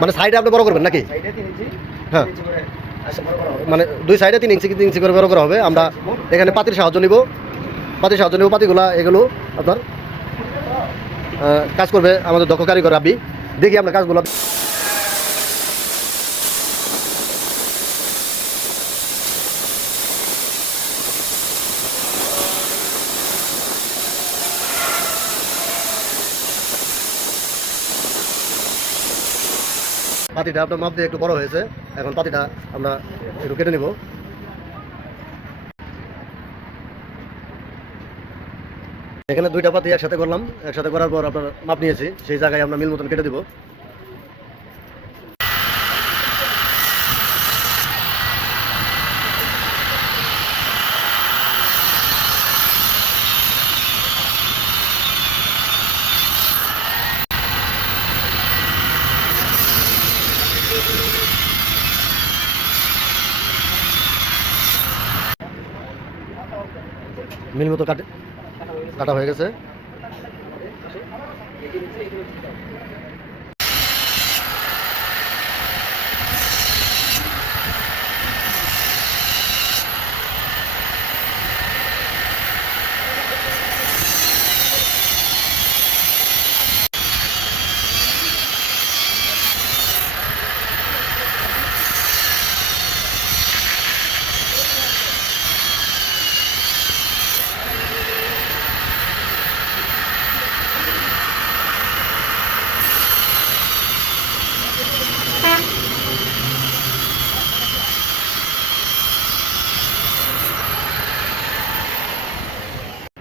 মানে সাইডে আপনি বড় করবেন নাকি? হ্যাঁ, মানে দুই সাইডে 3 ইঞ্চি করে বড় করা হবে। আমরা এখানে পাতির সাহায্য নিব, পাতিগুলা এগুলো আপনার কাজ করবে আমাদের দক্ষ কারিগর রাব্বি। দেখি আমরা কাজগুলো। পাতিটা আপনার মাপ দিয়ে একটু বড় হয়েছে, এখন পাতিটা আমরা একটু কেটে নিব। এখানে দুইটা পাতি একসাথে করলাম, একসাথে করার পর আপনার মাপ নিয়েছি, সেই জায়গায় আমরা মিল মতন কেটে দিব। মিল মতো কাটা হয়ে গেছে।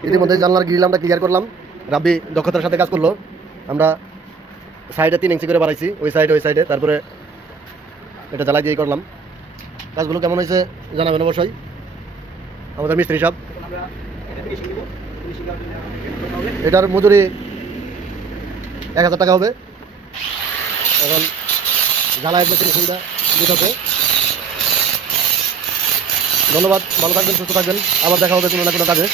ইতিমধ্যে জানলার গ্রিল আমরা ক্লিয়ার করলাম, রাব্বি দক্ষতার সাথে কাজ করলো। আমরা সাইডে 3 ইঞ্চি করে বাড়াইছি, ওই সাইডে, তারপরে এটা জ্বালাই দিয়ে করলাম। কাজগুলো কেমন হয়েছে জানাবেন অবশ্যই আমাদের মিস্ত্রি সাহেব। এটার মজুরি 1000 টাকা হবে। এখন জ্বালাইয়ের যে সুবিধা দিতে হবে। ধন্যবাদ, ভালো থাকবেন, সুস্থ থাকবেন, আবার দেখা হবে কোনো না কোনো কাজে।